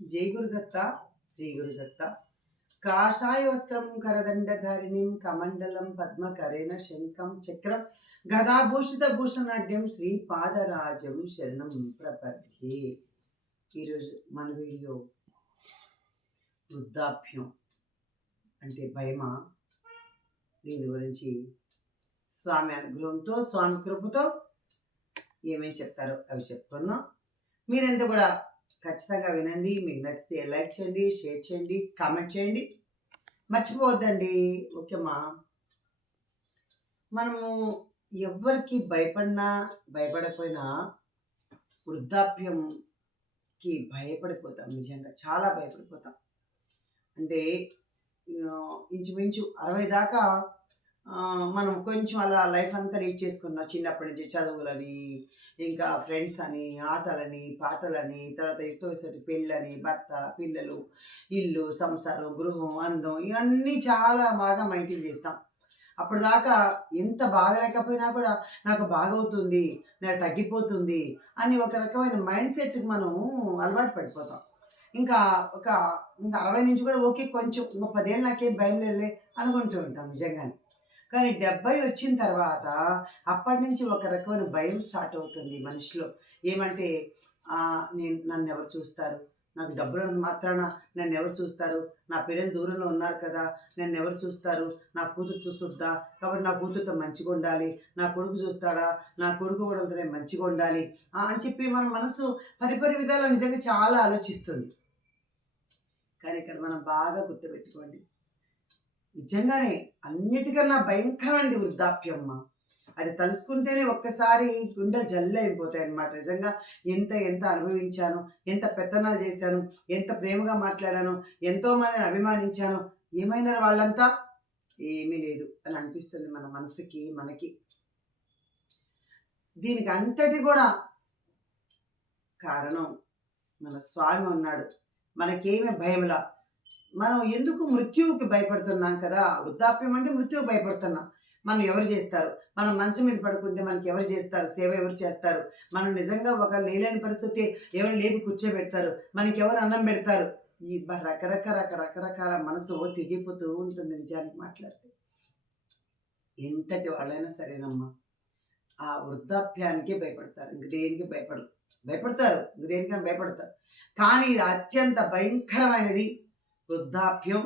జై గురుదత్త శ్రీ గురుదత్త. కాషాయ వస్త్రం కరదండధారిణిం కమండలం పద్మకరేణ శంఖం చక్రం గదాభూషిత భూషణాడ్యం శ్రీ పాదరాజం శరణం ప్రపద్యే. ఈరోజు మన వీడియో వృద్ధాప్యం అంటే భయమా? దీని గురించి స్వామి అనుగ్రహంతో స్వామి కృపతో ఏమేమి చెప్తారో అవి చెప్తున్నాం మీరంతా కూడా ఖచ్చితంగా వినండి. మీకు నచ్చితే లైక్ చేయండి షేర్ చేయండి కామెంట్ చేయండి. మర్చిపోవద్దండి. ఓకేమ్మా మనము ఎవరికి భయపడినా భయపడకపోయినా వృద్ధాప్యంకి భయపడిపోతాం నిజంగా. చాలా భయపడిపోతాం. అంటే ఇంచుమించు అరవై దాకా మనం కొంచెం అలా లైఫ్ అంతా లీడ్ చేసుకున్నాం చిన్నప్పటి నుంచి చదువులని ఇంకా ఫ్రెండ్స్ అని ఆటలని పాటలని తర్వాత యుక్త పెళ్ళని భర్త పిల్లలు ఇల్లు సంసారం గృహం అందం ఇవన్నీ చాలా బాగా మైంటైన్ చేస్తాం. అప్పుడు దాకా ఎంత బాగలేకపోయినా కూడా నాకు బాగవుతుంది నాకు తగ్గిపోతుంది అని ఒక రకమైన మైండ్ సెట్కి మనం అలవాటు పడిపోతాం. ఇంకా ఒక ఇంకా అరవై నుంచి కూడా ఓకే కొంచెం ఇంకా పదేళ్ళు నాకేం భయం లేదులే అనుకుంటూ ఉంటాం నిజంగానే. కానీ డెబ్బై వచ్చిన తర్వాత అప్పటి నుంచి ఒక రకమైన భయం స్టార్ట్ అవుతుంది మనిషిలో. ఏమంటే నేను నన్ను ఎవరు చూస్తారు? నాకు డబ్బులు మాత్రాన నన్ను ఎవరు చూస్తారు? నా పిల్లలు దూరంలో ఉన్నారు కదా నన్ను ఎవరు చూస్తారు? నా కూతురు చూస్తుందా కాబట్టి నా కూతురుతో మంచిగా ఉండాలి. నా కొడుకు చూస్తాడా? నా కొడుకు కూడా నేను మంచిగా ఉండాలి. అని చెప్పి మన మనసు పరిపరి విధాలు నిజంగా చాలా ఆలోచిస్తుంది. కానీ ఇక్కడ మనం బాగా గుర్తుపెట్టుకోండి. నిజంగానే అన్నిటికన్నా భయంకరమైనది వృద్ధాప్యమ్మ. అది తలుసుకుంటేనే ఒక్కసారి గుండె జల్లు అయిపోతాయి అనమాట నిజంగా ఎంత ఎంత అనుభవించాను ఎంత పెత్తనాలు చేశాను ఎంత ప్రేమగా మాట్లాడాను ఎంతో మందిని అభిమానించాను ఏమైనా వాళ్ళంతా ఏమీ లేదు అని అనిపిస్తుంది మన మనసుకి మనకి. దీనికి అంతటి కూడా కారణం మన స్వామి ఉన్నాడు. మనకేమీ భయంలా మనం ఎందుకు మృత్యువుకి భయపడుతున్నాం కదా? వృద్ధాప్యం అంటే మృత్యువుకి భయపడుతున్నాం. మనం ఎవరు చేస్తారు? మనం మంచం మీద పడుకుంటే మనకి ఎవరు చేస్తారు? సేవ ఎవరు చేస్తారు? మనం నిజంగా ఒక లేలేని పరిస్థితి ఎవరు లేపి కూర్చోబెడతారు? మనకి ఎవరు అన్నం పెడతారు? ఈ బ- రకరకాల రకరకాల మనసు తిరిగిపోతూ ఉంటుంది నిజానికి మాట్లాడితే. ఎంతటి వాళ్ళైనా సరేనమ్మా. ఆ వృద్ధాప్యానికి భయపడతారు. ఇంక దేనికి భయపడరు? భయపడతారు. ఇంక దేనికైనా భయపడతారు. కానీ ఇది అత్యంత భయంకరమైనది. వృద్ధాప్యం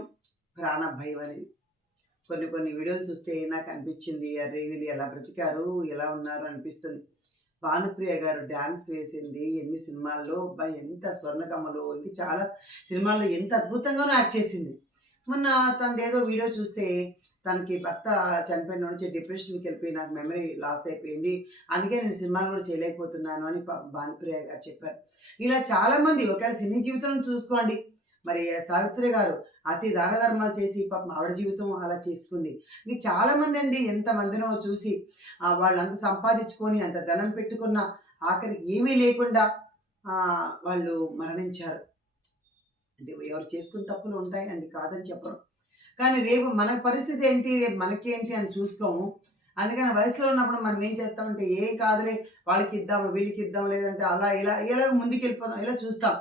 ప్రాణ భయం అనేది కొన్ని కొన్ని వీడియోలు చూస్తే నాకు అనిపించింది అరే వీళ్ళు ఎలా బ్రతికారు ఎలా ఉన్నారు అనిపిస్తుంది. భానుప్రియ గారు డ్యాన్స్ వేసింది ఎన్ని సినిమాల్లో ఎంత స్వర్ణకమ్మలు ఇది చాలా సినిమాల్లో ఎంత అద్భుతంగానూ యాక్ట్ చేసింది. మొన్న తనది ఏదో వీడియో చూస్తే తనకి భర్త చనిపోయిన నుంచి డిప్రెషన్కి వెళ్ళిపోయి నాకు మెమరీ లాస్ అయిపోయింది అందుకే నేను సినిమాలు కూడా చేయలేకపోతున్నాను అని భానుప్రియ గారు చెప్పారు. ఇలా చాలామంది ఒకవేళ సినీ జీవితం చూసుకోండి మరి సావిత్రి గారు అతి దాన ధర్మాలు చేసి పాపం ఆవిడ జీవితం అలా చేసుకుంది. ఇది చాలామంది అండి ఎంత మందినో చూసి వాళ్ళంతా వాళ్ళంత సంపాదించుకొని అంత ధనం పెట్టుకున్న ఆఖరికి ఏమీ లేకుండా ఆ, వాళ్ళు మరణించారు. అంటే ఎవరు చేసుకున్న తప్పులు ఉంటాయి అండి కాదని చెప్పరు. కానీ రేపు మన పరిస్థితి ఏంటి రేపు మనకేంటి అని చూసుకోము అందుకని వయసులో ఉన్నప్పుడు మనం ఏం చేస్తామంటే ఏ కాదులే వాళ్ళకి ఇద్దాము వీళ్ళకి ఇద్దాం లేదంటే అలా ఇలా ఇలా ముందుకు వెళ్ళిపోదాం ఇలా చూస్తాం.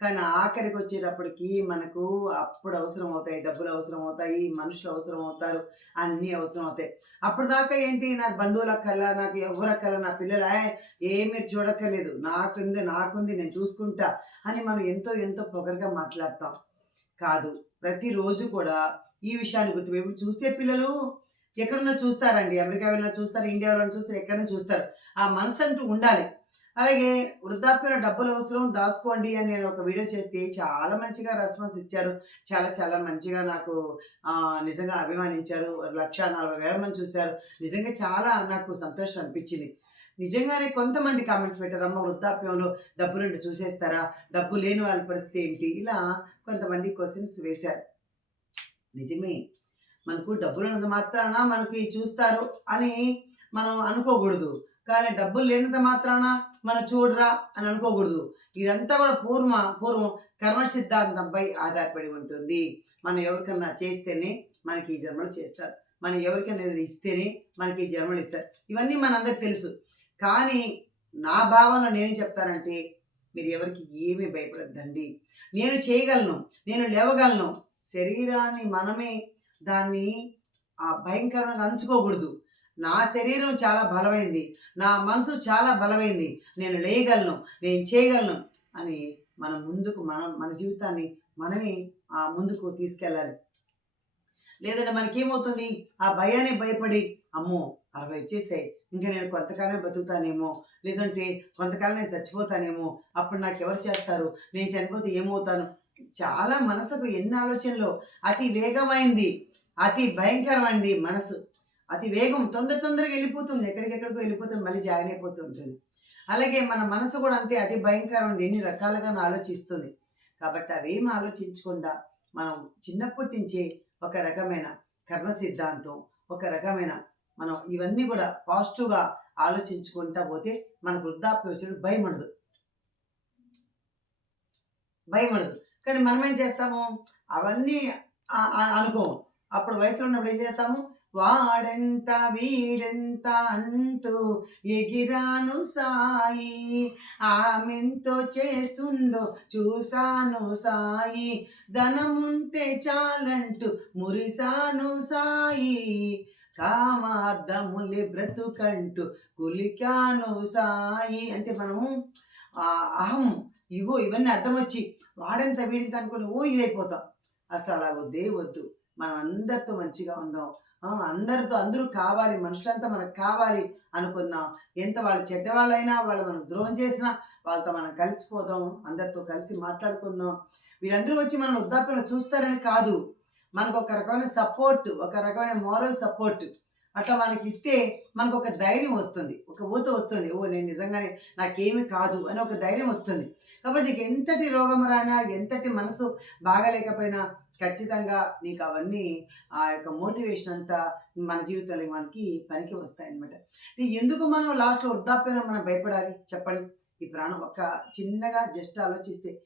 కానీ ఆఖరికి వచ్చేటప్పటికి మనకు అప్పుడు అవసరం అవుతాయి డబ్బులు అవసరం అవుతాయి మనుషులు అవసరం అవుతారు అన్నీ అవసరం అవుతాయి. అప్పుడు దాకా ఏంటి నాకు బంధువుల కల్లా నాకు ఎవరక్కల్లా నా పిల్లల ఏమీ చూడక్కర్లేదు. నాకుంది నాకుంది నేను చూసుకుంటా అని మనం ఎంతో ఎంతో పొగరుగా మాట్లాడతాం. కాదు ప్రతిరోజు కూడా ఈ విషయాన్ని గుర్తు ఇప్పుడు చూస్తే పిల్లలు ఎక్కడున్నా చూస్తారండి. అమెరికా వెళ్ళినా చూస్తారు ఇండియా వెళ్ళినా చూస్తారు ఎక్కడైనా చూస్తారు. ఆ మనసు అంటూ ఉండాలి. అలాగే వృద్ధాప్యంలో డబ్బులు అవసరం దాచుకోండి అని నేను ఒక వీడియో చేస్తే చాలా మంచిగా రెస్పాన్స్ ఇచ్చారు. చాలా చాలా మంచిగా నాకు నిజంగా అభిమానించారు. లక్ష నలభై వేల మంది చూశారు. నిజంగా చాలా నాకు సంతోషం అనిపించింది. నిజంగానే కొంతమంది కామెంట్స్ పెట్టారు అమ్మ వృద్ధాప్యంలో రెండు చూసేస్తారా? డబ్బు లేని వాళ్ళ పరిస్థితి ఏంటి? ఇలా కొంతమంది క్వశ్చన్స్ వేశారు. నిజమే మనకు డబ్బులు ఉన్నది మాత్రాన మనకి చూస్తారు అని మనం అనుకోకూడదు. కానీ డబ్బులు లేనంత మాత్రాన మనం చూడరా అని అనుకోకూడదు. ఇదంతా కూడా పూర్వ పూర్వం కర్మ సిద్ధాంతంపై ఆధారపడి ఉంటుంది. మనం ఎవరికన్నా చేస్తేనే మనకి ఈ జన్మలు చేస్తారు. మనం ఎవరికైనా ఇస్తేనే మనకి ఈ జన్మలు ఇస్తారు. ఇవన్నీ మనందరికి తెలుసు. కానీ నా భావన నేను చెప్తానంటే మీరు ఎవరికి ఏమీ భయపడద్దండి. నేను చేయగలను నేను లేవగలను. శరీరాన్ని మనమే దాన్ని ఆ భయంకరంగా అంచుకోకూడదు. నా శరీరం చాలా బలమైంది. నా మనసు చాలా బలమైంది. నేను లేయగలను నేను చేయగలను అని మనం ముందుకు మనం మన జీవితాన్ని మనమే ఆ ముందుకు తీసుకెళ్ళాలి. లేదంటే మనకేమవుతుంది? ఆ భయాన్ని భయపడి అమ్మో అరవై వచ్చేసాయి. ఇంకా నేను కొంతకాలమే బతుకుతానేమో లేదంటే కొంతకాలం నేను చచ్చిపోతానేమో అప్పుడు నాకు ఎవరు చేస్తారు? నేను చనిపోతే ఏమవుతాను? చాలా మనసుకు ఎన్ని ఆలోచనలు. అతి వేగమైంది అతి భయంకరమైంది మనసు. అతి వేగం తొందర తొందరగా వెళ్ళిపోతుంది. ఎక్కడికెక్కడికో వెళ్ళిపోతుంది. మళ్ళీ జాయిన్ అయిపోతూ ఉంటుంది. అలాగే మన మనసు కూడా అంతే అతి భయంకరం ఎన్ని రకాలుగా ఆలోచిస్తుంది. కాబట్టి అవేం ఆలోచించకుండా మనం చిన్నప్పటి నుంచే ఒక రకమైన కర్మ సిద్ధాంతం ఒక రకమైన మనం ఇవన్నీ కూడా పాజిటివ్గా ఆలోచించుకుంటా పోతే మన వృద్ధాప్యం వచ్చేది భయమడదు. భయమడదు. కానీ మనం ఏం చేస్తాము? అవన్నీ అనుకోము. అప్పుడు వయసులో ఉన్నప్పుడు ఏం చేస్తాము? వాడెంత వీడెంత అంటూ ఎగిరాను సాయి. ఆమెంతో చేస్తుందో చూసాను సాయి. ధనముంటే చాలంటూ మురిసాను సాయి. కామార్థములి బ్రతుకంటూ కులికాను సాయి. అంటే మనము ఆ అహం ఇగో ఇవన్నీ అడ్డం వచ్చి వాడెంత వీడింత అనుకుని ఓ ఇదైపోతాం అసలు అలా వద్దే వద్దు. మనం అందరితో మంచిగా ఉందాం. అందరితో అందరూ కావాలి మనుషులంతా మనకు కావాలి అనుకున్నాం ఎంత వాళ్ళు చెడ్డవాళ్ళైనా వాళ్ళు మనం ద్రోహం చేసినా వాళ్ళతో మనం కలిసిపోదాం అందరితో కలిసి మాట్లాడుకుందాం. వీళ్ళందరూ వచ్చి మనం వృద్ధాప్యంలో చూస్తారని కాదు. మనకు ఒక రకమైన సపోర్ట్ ఒక రకమైన మోరల్ సపోర్ట్ అట్లా మనకి ఇస్తే మనకు ఒక ధైర్యం వస్తుంది ఒక ఊత వస్తుంది. ఓ నేను నిజంగానే నాకేమి కాదు అని ఒక ధైర్యం వస్తుంది. కాబట్టి నీకు ఎంతటి రోగం రానా ఎంతటి మనసు బాగాలేకపోయినా ఖచ్చితంగా నీకు అవన్నీ ఆ యొక్క మోటివేషన్ అంతా మన జీవితంలో మనకి పనికి వస్తాయన్నమాట. ఎందుకు మనం లాస్ట్లో వృద్ధాప్యంలో మనం భయపడాలి? చెప్పండి. ఈ ప్రాణం ఒక చిన్నగా జస్ట్ ఆలోచిస్తే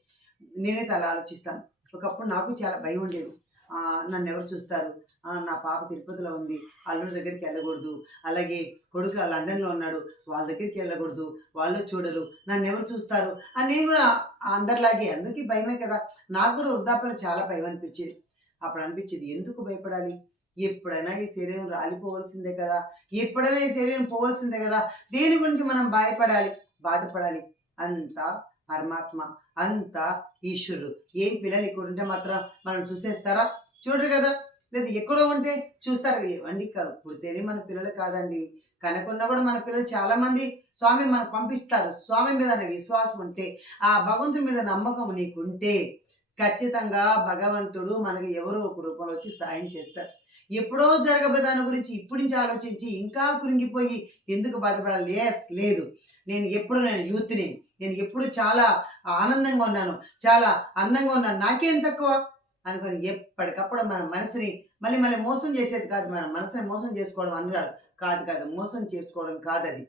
నేనైతే అలా ఆలోచిస్తాను. ఒకప్పుడు నాకు చాలా భయం ఉండేది. ఆ, నన్ను ఎవరు చూస్తారు? నా పాప తిరుపతిలో ఉంది. అల్లుడి దగ్గరికి వెళ్ళకూడదు. అలాగే కొడుకు లండన్లో ఉన్నాడు. వాళ్ళ దగ్గరికి వెళ్ళకూడదు. వాళ్ళు చూడరు. నన్ను ఎవరు చూస్తారు? అని నేను కూడా అందరిలాగే. అందరికీ భయమే కదా. నాకు కూడా వృద్ధాప్యంలో చాలా భయం అనిపించేది. అప్పుడు అనిపించేది ఎందుకు భయపడాలి? ఎప్పుడైనా ఈ శరీరం రాలిపోవలసిందే కదా. ఎప్పుడైనా ఈ శరీరం పోవలసిందే కదా. దేని గురించి మనం భయపడాలి? బాధపడాలి. అంతా పరమాత్మ. అంతా ఈశ్వరుడు. ఏం పిల్లలు ఇక్కడ ఉంటే మాత్రం మనం చూసేస్తారా? చూడరు కదా. లేదు ఎక్కడో ఉంటే చూస్తారు. ఇవ్వండి పుడితేనే మన పిల్లలు కాదండి. కనుకున్నా కూడా మన పిల్లలు చాలా మంది స్వామి మనకు పంపిస్తారు. స్వామి మీద విశ్వాసం ఉంటే ఆ భగవంతుడి మీద నమ్మకం నీకుంటే ఖచ్చితంగా భగవంతుడు మనకి ఎవరో ఒక రూపంలో వచ్చి సాయం చేస్తారు. ఎప్పుడో జరగబోయే దాని గురించి ఇప్పటి నుంచి ఆలోచించి ఇంకా కురింగిపోయి ఎందుకు బాధపడాలి? లేస్ లేదు. నేను ఎప్పుడు నేను యూత్ని. నేను ఎప్పుడు చాలా ఆనందంగా ఉన్నాను. చాలా అందంగా ఉన్నాను. నాకేం తక్కువ? అనుకొని ఎప్పటికప్పుడు మన మనసుని మళ్ళీ మళ్ళీ మోసం చేసేది కాదు మన మనసుని మోసం చేసుకోవడం అన్నాడు. కాదు కాదు మోసం చేసుకోవడం కాదు అది.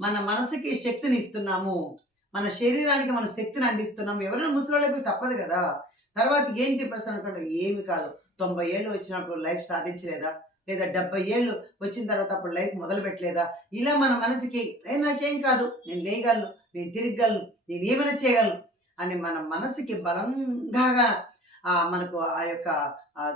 మన మనసుకి శక్తిని ఇస్తున్నాము. మన శరీరానికి మన శక్తిని అందిస్తున్నాము. ఎవరైనా ముసలిపోయి తప్పదు కదా. తర్వాత ఏంటి ప్రశ్న అనుకుంటే ఏమి కాదు. తొంభై ఏళ్ళు వచ్చినప్పుడు లైఫ్ సాధించలేదా? లేదా డెబ్బై ఏళ్ళు వచ్చిన తర్వాత అప్పుడు లైఫ్ మొదలు పెట్టలేదా ఇలా మన మనసుకి ఏ నాకేం కాదు. నేను లేయగలను. నేను తిరగలను నేను ఏమైనా చేయగలను. అని మన మనసుకి బలంగా మనకు ఆ యొక్క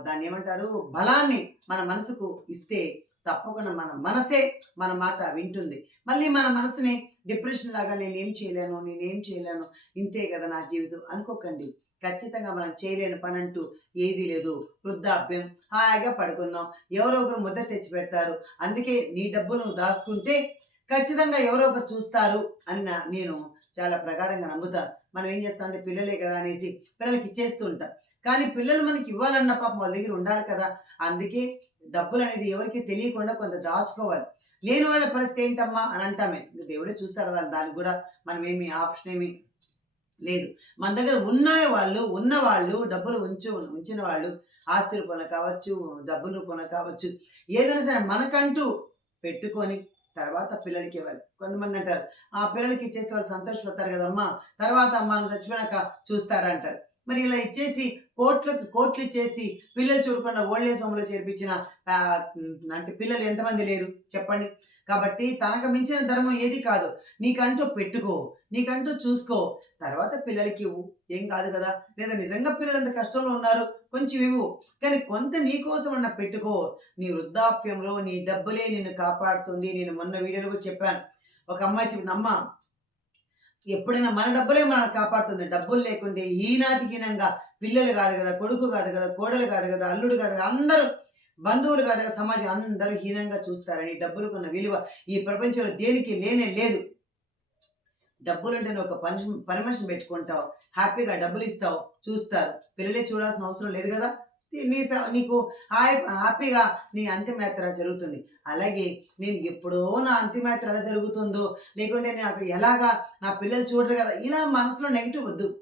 దాన్ని ఏమంటారు? బలాన్ని మన మనసుకు ఇస్తే తప్పకుండా మన మనసే మన మాట వింటుంది. మళ్ళీ మన మనసుని డిప్రెషన్ లాగా నేనేం చేయలేను నేనేం చేయలేను ఇంతే కదా నా జీవితం అనుకోకండి. ఖచ్చితంగా మనం చేయలేని పని అంటూ ఏదీ లేదు. వృద్ధాప్యం హాయిగా పడుకుందాం. ఎవరో ఒకరు ముద్ద తెచ్చి పెడతారు. అందుకే నీ డబ్బును దాచుకుంటే ఖచ్చితంగా ఎవరో ఒకరు చూస్తారు అన్న నేను చాలా ప్రగాఢంగా నమ్ముతారు. మనం ఏం చేస్తాం అంటే పిల్లలే కదా అనేసి పిల్లలకి ఇచ్చేస్తూ ఉంటాం. కానీ పిల్లలు మనకి ఇవ్వాలన్న పాపం వాళ్ళ దగ్గర ఉండాలి కదా. అందుకే డబ్బులు అనేది ఎవరికి తెలియకుండా కొంత దాచుకోవాలి. లేని వాళ్ళ పరిస్థితి ఏంటమ్మా అని అంటామే. దేవుడే చూస్తాడు వాళ్ళు దానికి కూడా మనం ఏమి ఆప్షన్ ఏమి లేదు. మన దగ్గర ఉన్న వాళ్ళు ఉన్న వాళ్ళు డబ్బులు ఉంచు ఉంచిన వాళ్ళు ఆస్తి రూపంలో కావచ్చు డబ్బులు రూపంలో కావచ్చు ఏదైనా సరే మనకంటూ పెట్టుకొని తర్వాత పిల్లలకి ఇవ్వాలి. కొంతమంది అంటారు ఆ పిల్లలకి ఇచ్చేస్తే వాళ్ళు సంతోషపడతారు కదమ్మా తర్వాత మనం చచ్చిపోయాక చూస్తారా అంటారు మరి ఇలా ఇచ్చేసి కోట్లకు కోట్లు ఇచ్చేసి పిల్లలు చూడకుండా ఓల్డేజ్ హోమ్లో చేర్పించిన అంటే పిల్లలు ఎంతమంది లేరు? చెప్పండి. కాబట్టి తనకు మించిన ధర్మం ఏది కాదు. నీకంటూ పెట్టుకో నీకంటూ చూసుకో. తర్వాత పిల్లలకి ఇవ్వు. ఏం కాదు కదా? లేదా నిజంగా పిల్లలు అంత కష్టంలో ఉన్నారు? కొంచెం ఇవ్వు. కానీ కొంత నీకోసం అన్న పెట్టుకో. నీ వృద్ధాప్యంలో నీ డబ్బులే నిన్ను కాపాడుతుంది. నేను మొన్న వీడియోలో కూడా చెప్పాను. ఒక అమ్మాయి చెప్పింది అమ్మ ఎప్పుడైనా మన డబ్బులే మనల్ని కాపాడుతుంది. డబ్బులు లేకుంటే హీనాతి హీనంగా పిల్లలు కాదు కదా కొడుకు కాదు కదా కోడలు కాదు కదా అల్లుడు కాదు కదా అందరూ బంధువులు కాదు కదా సమాజం అందరూ హీనంగా చూస్తారని డబ్బులకున్న విలువ ఈ ప్రపంచంలో దేనికి లేనే లేదు. డబ్బులుంటే నువ్వు ఒక పని పని పెట్టుకుంటావు. హ్యాపీగా డబ్బులు ఇస్తావు చూస్తారు. పిల్లలే చూడాల్సిన అవసరం లేదు కదా? నీ స- నీకు హాయ్ హ్యాపీగా నీ అంతిమయాత్ర జరుగుతుంది. అలాగే నేను ఎప్పుడో నా అంతిమయాత్ర ఎలా జరుగుతుందో లేకుంటే నాకు ఎలాగా నా పిల్లలు చూడరు కదా ఇలా మనసులో నెగిటివ్ వద్దు.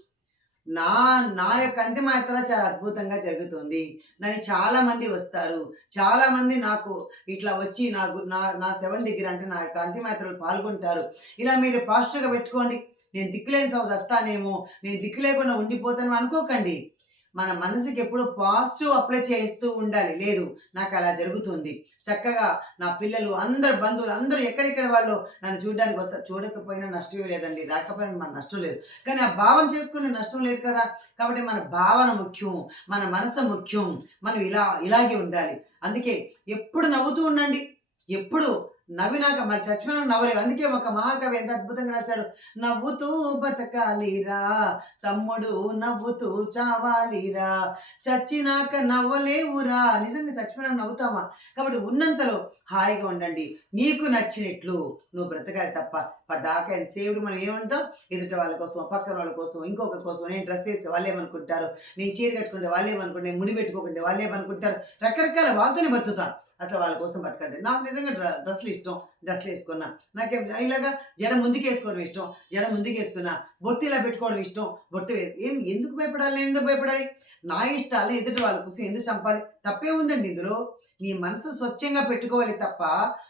నా నా యొక్క అంతిమయాత్ర చాలా అద్భుతంగా జరుగుతుంది. దానికి చాలా మంది వస్తారు. చాలా మంది నాకు ఇట్లా వచ్చి నా నా నా సెవెన్ దగ్గర అంటే నా యొక్క అంతిమయాత్రలో పాల్గొంటారు. ఇలా మీరు పాజిటివ్గా పెట్టుకోండి. నేను దిక్కులేని సౌజ్ వస్తానేమో నేను దిక్కు లేకుండా ఉండిపోతాను అనుకోకండి. మన మనసుకి ఎప్పుడు పాజిటివ్ అప్లై చేస్తూ ఉండాలి. లేదు నాకు అలా జరుగుతుంది. చక్కగా నా పిల్లలు అందరు బంధువులు అందరూ ఎక్కడెక్కడ వాళ్ళు నన్ను చూడడానికి వస్తారు చూడకపోయినా నష్టమే లేదండి. రాకపోయినా మన నష్టం లేదు. కానీ ఆ భావం చేసుకునే నష్టం లేదు కదా? కాబట్టి మన భావన ముఖ్యం మన మనసు ముఖ్యం. మనం ఇలా ఇలాగే ఉండాలి. అందుకే ఎప్పుడు నవ్వుతూ ఉండండి. ఎప్పుడు నవ్వినాక మరి చచ్చిపోయినా నవ్వలేదు. అందుకే ఒక మహాకవి ఎంత అద్భుతంగా రాశాడు. నవ్వుతూ బతకాలిరా తమ్ముడు నవ్వుతూ చావాలిరా. చచ్చినాక నవ్వలేవురా. నిజంగా చచ్చిపోయినాక నవ్వుతామా కాబట్టి ఉన్నంతలో హాయిగా ఉండండి. నీకు నచ్చినట్లు నువ్వు బ్రతకాలి తప్ప. పదాకా సేవుడు మనం ఏమంటాం? ఎదుట వాళ్ళ కోసం పక్కన వాళ్ళ కోసం ఇంకొక కోసం. నేను డ్రెస్ వేస్తే వాళ్ళు ఏమనుకుంటారు? నేను చీర కట్టుకుంటే వాళ్ళు ఏమనుకుంటే నేను ముడి పెట్టుకోకుంటే వాళ్ళు ఏమనుకుంటారు? రకరకాల వాళ్ళతోనే బతుకుతాను అసలు వాళ్ళ కోసం బతకద్దు. నాకు నిజంగా డ్రెస్లు డ్రెస్సులు ఇష్టం డ్రెస్లు వేసుకున్నా నాకేం ఇలాగా జడ ముందుకు వేసుకోవడం ఇష్టం జడ ముందుకు వేసుకున్నా బొట్టు ఇలా పెట్టుకోవడం ఇష్టం బొట్టు వేసి ఏం ఎందుకు భయపడాలి నేను ఎందుకు భయపడాలి? నా ఇష్టాలు ఎదుటి వాళ్ళ కోసం ఎందుకు చంపాలి? తప్పే ఉందండి ఇందులో. నీ మనసు స్వచ్ఛంగా పెట్టుకోవాలి తప్ప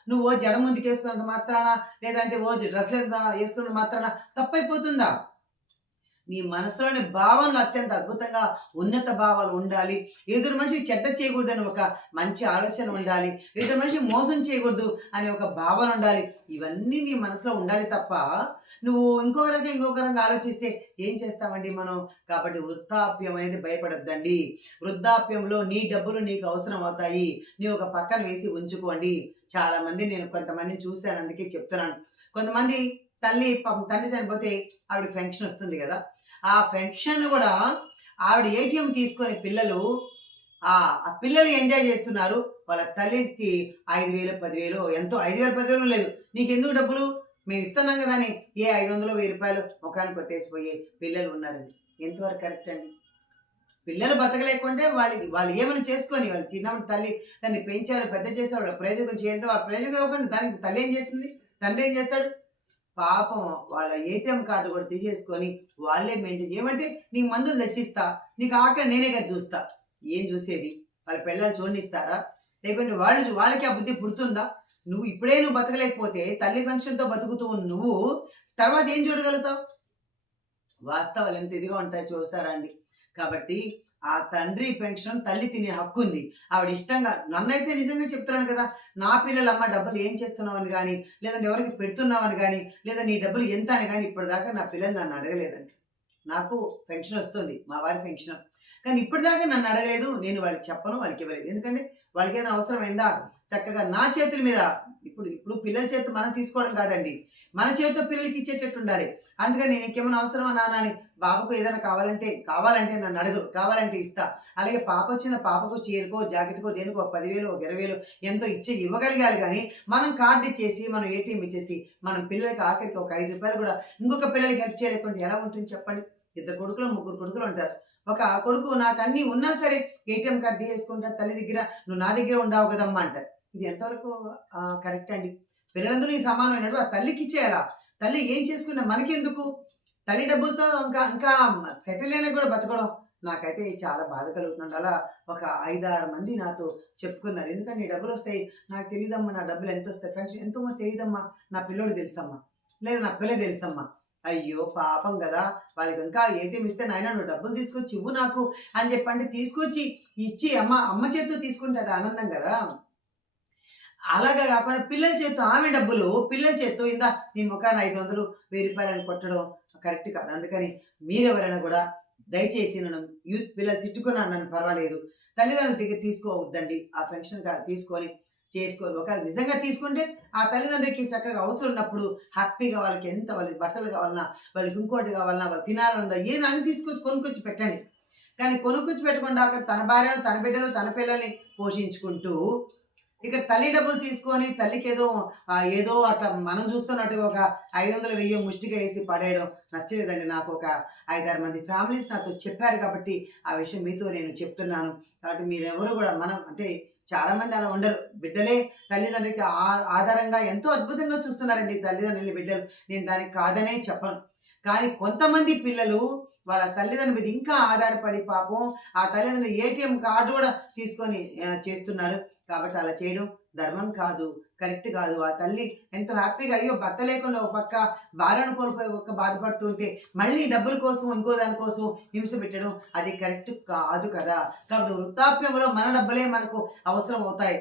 నువ్వు ఓ జడ ముందుకు వేసుకున్నంత మాత్రాన లేదంటే ఓ డ్రెస్లు వేసుకున్నంత మాత్రాన తప్పైపోతుందా? నీ మనసులోని భావనలు అత్యంత అద్భుతంగా ఉన్నత భావాలు ఉండాలి. ఎదురు మనిషి చెడ్డ చేయకూడదని ఒక మంచి ఆలోచన ఉండాలి. ఎదురు మనిషి మోసం చేయకూడదు అనే ఒక భావన ఉండాలి. ఇవన్నీ నీ మనసులో ఉండాలి తప్ప నువ్వు ఇంకొక రకంగా ఇంకొక రకంగా ఆలోచిస్తే ఏం చేస్తామండి మనం? కాబట్టి వృద్ధాప్యం అనేది భయపడద్దండి. వృద్ధాప్యంలో నీ డబ్బులు నీకు అవసరం అవుతాయి. నీ ఒక పక్కన వేసి ఉంచుకోండి. చాలా మంది నేను కొంతమందిని చూశాను అందుకే చెప్తున్నాను. కొంతమంది తల్లి తండ్రి చనిపోతే ఆవిడ పెన్షన్ వస్తుంది కదా? ఆ ఫెన్షన్ కూడా ఆవిడ ఏటీఎం తీసుకొని పిల్లలు ఆ ఆ పిల్లలు ఎంజాయ్ చేస్తున్నారు. వాళ్ళ తల్లికి ఐదు వేలు పదివేలు ఎంతో ఐదు వేలు పదివేలు లేదు. నీకెందుకు డబ్బులు? మేము ఇస్తున్నాం కదా అని. ఏ ఐదు వందలు వెయ్యి రూపాయలు ముఖాన్ని కొట్టేసిపోయి పిల్లలు ఉన్నారండి. ఎంతవరకు కరెక్ట్ అండి? పిల్లలు బతకలేకుంటే వాళ్ళకి వాళ్ళు ఏమైనా చేసుకొని వాళ్ళు చిన్నప్పుడు తల్లి దాన్ని పెంచారు పెద్ద చేశారు వాళ్ళ ప్రయోజకం చేయాలంటే వాళ్ళ ప్రయోజకం ఇవ్వకుండా దానికి తల్లి ఏం చేస్తుంది? తండ్రి ఏం చేస్తాడు? పాపం వాళ్ళ ఏటీఎం కార్డు కూడా తీసేసుకొని వాళ్ళే మెయింటైన్ ఏమంటే నీకు మందులు తెచ్చిస్తా నీకు ఆకలి నేనే కదా చూస్తా. ఏం చూసేది? వాళ్ళ పిల్లలు చూడనిస్తారా? లేకుంటే వాళ్ళు వాళ్ళకి ఆ బుద్ధి పుడుతుందా? నువ్వు ఇప్పుడే నువ్వు బతకలేకపోతే తల్లి ఫంక్షన్తో బతుకుతూ నువ్వు తర్వాత ఏం చూడగలుగుతావు? వాస్తవాలు ఎంత ఇదిగా ఉంటాయి చూస్తారా అండి. కాబట్టి ఆ తండ్రి పెన్షన్ తల్లి తినే హక్కు ఉంది. ఆవిడ ఇష్టంగా నన్నైతే నిజంగా చెప్తున్నాను కదా నా పిల్లలు అమ్మ డబ్బులు ఏం చేస్తున్నావని కానీ లేదంటే ఎవరికి పెడుతున్నావని కానీ లేదా నీ డబ్బులు ఎంత అని కానీ ఇప్పటిదాకా నా పిల్లలు నన్ను అడగలేదండి నాకు పెన్షన్ వస్తుంది మా వారి పెన్షన్. కానీ ఇప్పటిదాకా నన్ను అడగలేదు నేను వాళ్ళకి చెప్పను వాళ్ళకి ఇవ్వలేదు. ఎందుకంటే వాళ్ళకి ఏదైనా అవసరమైందా చక్కగా నా చేతుల మీద ఇప్పుడు ఇప్పుడు పిల్లల చేతి మనం తీసుకోవడం కాదండి. మన చేతితో పిల్లలకి ఇచ్చేటట్టు ఉండాలి. అందుకని నేను ఇంకేమైనా అవసరమా నాన్న అని బాబుకు ఏదైనా కావాలంటే కావాలంటే నన్ను అడగదు కావాలంటే ఇస్తా. అలాగే పాప వచ్చిన పాపకు చీరకో జాకెట్కో దేనికో ఒక పదివేలు ఒక ఇరవై వేలు ఎంతో ఇచ్చే ఇవ్వగలిగాలి కానీ మనం కార్డు ఇచ్చేసి మనం ఏటీఎం ఇచ్చేసి మనం పిల్లలకి ఆఖరికి ఒక ఐదు రూపాయలు కూడా ఇంకొక పిల్లలకి హెల్ప్ చేయలేకుండా ఎలా ఉంటుంది చెప్పండి? ఇద్దరు కొడుకులు ముగ్గురు కొడుకులు ఉంటారు. ఒక కొడుకు నాకు అన్నీ ఉన్నా సరే ఏటీఎం కార్డు తీసుకుంటారు తల్లి దగ్గర నువ్వు నా దగ్గర ఉండవు కదమ్మా అంటారు. ఇది ఎంతవరకు కరెక్ట్ అండి? పిల్లలందరూ ఈ సమానమైనట్టు ఆ తల్లికి ఇచ్చేయాలా? తల్లి ఏం చేసుకున్నా మనకెందుకు? తల్లి డబ్బులతో ఇంకా ఇంకా సెటిల్ అయినా కూడా బతకడం నాకైతే చాలా బాధ కలుగుతుంది అలా ఒక ఐదారు మంది నాతో చెప్పుకున్నారు. ఎందుకంటే నీ డబ్బులు వస్తాయి. నాకు తెలియదమ్మా నా డబ్బులు ఎంత వస్తాయి? ఫంక్షన్ ఎంతో తెలియదమ్మా నా పిల్లోడు తెలుసమ్మా. లేదా నా పిల్ల తెలుసమ్మా. అయ్యో పాపం కదా. వాళ్ళకి ఇంకా ఏటీఎం ఇస్తే నాయన నువ్వు డబ్బులు తీసుకొచ్చి ఇవ్వు నాకు అని చెప్పండి. తీసుకొచ్చి ఇచ్చి అమ్మ అమ్మ చేతితో తీసుకుంటే అది ఆనందం కదా. అలాగా కాకుండా పిల్లల చేత్తో ఆమె డబ్బులు పిల్లల చేత్తో ఇందా నీ ముఖాన్ని ఐదు వందలు వెయ్యి రూపాయలని కొట్టడం కరెక్ట్ కాదు. అందుకని మీరెవరైనా కూడా దయచేసి నన్ను యూత్ పిల్లలు తిట్టుకున్నా నన్ను పర్వాలేదు. తల్లిదండ్రుల దగ్గర తీసుకోవద్దండి. ఆ ఫంక్షన్ కాదు తీసుకొని చేసుకోవాలి ఒకవేళ నిజంగా తీసుకుంటే ఆ తల్లిదండ్రులకి చక్కగా అవసరం ఉన్నప్పుడు హ్యాపీగా వాళ్ళకి ఎంత వాళ్ళకి బట్టలు కావాలన్నా వాళ్ళకి ఇంకోటి కావాలన్నా వాళ్ళు తినాలన్నా ఏదో అని తీసుకొచ్చి కొనుక్కొచ్చి పెట్టండి. కానీ కొనుక్కొచ్చి పెట్టకుండా అక్కడ తన భార్యను తన బిడ్డలు తన పిల్లల్ని పోషించుకుంటూ ఇక్కడ తల్లి డబ్బులు తీసుకొని తల్లికి ఏదో ఏదో అట్లా మనం చూస్తున్నట్టు ఒక ఐదు వందలు వెయ్యి ముష్టిగా వేసి పడేయడం నచ్చలేదండి నాకు ఒక ఐదారు మంది ఫ్యామిలీస్ నాతో చెప్పారు కాబట్టి ఆ విషయం మీతో నేను చెప్తున్నాను. కాబట్టి మీరెవరు కూడా మనం అంటే చాలా మంది అలా ఉండరు. బిడ్డలే తల్లిదండ్రులకి ఆ- ఆధారంగా ఎంతో అద్భుతంగా చూస్తున్నారండి తల్లిదండ్రులు బిడ్డలు. నేను దానికి కాదనే చెప్పను. కానీ కొంతమంది పిల్లలు వాళ్ళ తల్లిదండ్రుల మీద ఇంకా ఆధారపడి పాపం ఆ తల్లిదండ్రులు ఏటీఎం కార్డు కూడా తీసుకొని చేస్తున్నారు. కాబట్టి అలా చేయడం ధర్మం కాదు కరెక్ట్ కాదు. ఆ తల్లి ఎంతో హ్యాపీగా అయ్యో భర్త లేకుండా ఒక పక్క భార్యను కోల్పోయి ఒక పక్క బాధపడుతుంటే మళ్ళీ డబ్బుల కోసం ఇంకో దానికోసం హింస పెట్టడం అది కరెక్ట్ కాదు కదా. కాబట్టి వృత్తాప్యంలో మన డబ్బులే మనకు అవసరం అవుతాయి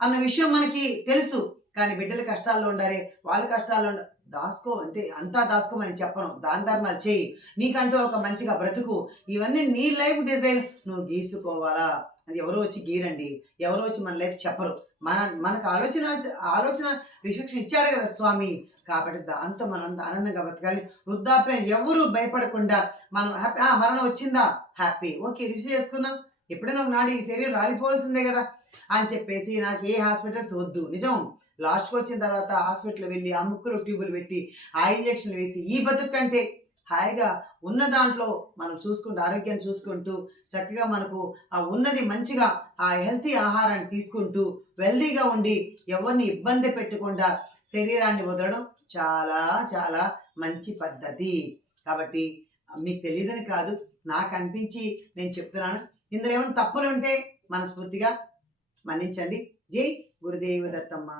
అన్న విషయం మనకి తెలుసు. కానీ బిడ్డల కష్టాల్లో ఉండాలి వాళ్ళ కష్టాల్లో ఉండ దాసుకో అంటే అంతా దాసుకోమని చెప్పను. దాన ధర్మాలు చేయి. నీకంటూ ఒక మంచిగా బ్రతుకు. ఇవన్నీ నీ లైఫ్ డిజైన్ నువ్వు గీసుకోవాలా? అది ఎవరో వచ్చి గీరండి ఎవరో వచ్చి మన లైఫ్ చెప్పరు. మన మనకు ఆలోచన ఆలోచన విశిక్షణ ఇచ్చాడు కదా స్వామి. కాబట్టి దాంతో మనం ఆనందంగా బతకాలి. వృద్ధాప్యం ఎవరు భయపడకుండా మనం హ్యాపీ ఆ, మరణం వచ్చిందా? హ్యాపీ. ఓకే రిసీవ్ చేసుకుందాం. ఎప్పుడైనా నాడు ఈ శరీరం రాలిపోవాల్సిందే కదా. అని చెప్పేసి నాకు ఏ హాస్పిటల్స్ వద్దు. నిజం. లాస్ట్కి వచ్చిన తర్వాత హాస్పిటల్ వెళ్ళి ఆ ముక్కులో ట్యూబులు పెట్టి ఆ ఇంజక్షన్ వేసి ఈ బతుకు కంటే హాయిగా ఉన్న దాంట్లో మనం చూసుకుంటూ ఆరోగ్యాన్ని చూసుకుంటూ చక్కగా మనకు ఆ ఉన్నది మంచిగా ఆ హెల్తీ ఆహారాన్ని తీసుకుంటూ వెల్దీగా ఉండి ఎవరిని ఇబ్బంది పెట్టకుండా శరీరాన్ని వదలడం చాలా చాలా మంచి పద్ధతి. కాబట్టి మీకు తెలియదని కాదు నాకు అనిపించి నేను చెప్తున్నాను. ఇందులో ఏమైనా తప్పులు ఉంటే మనస్ఫూర్తిగా మన్నించండి. జై గురుదేవ దత్తమ్మ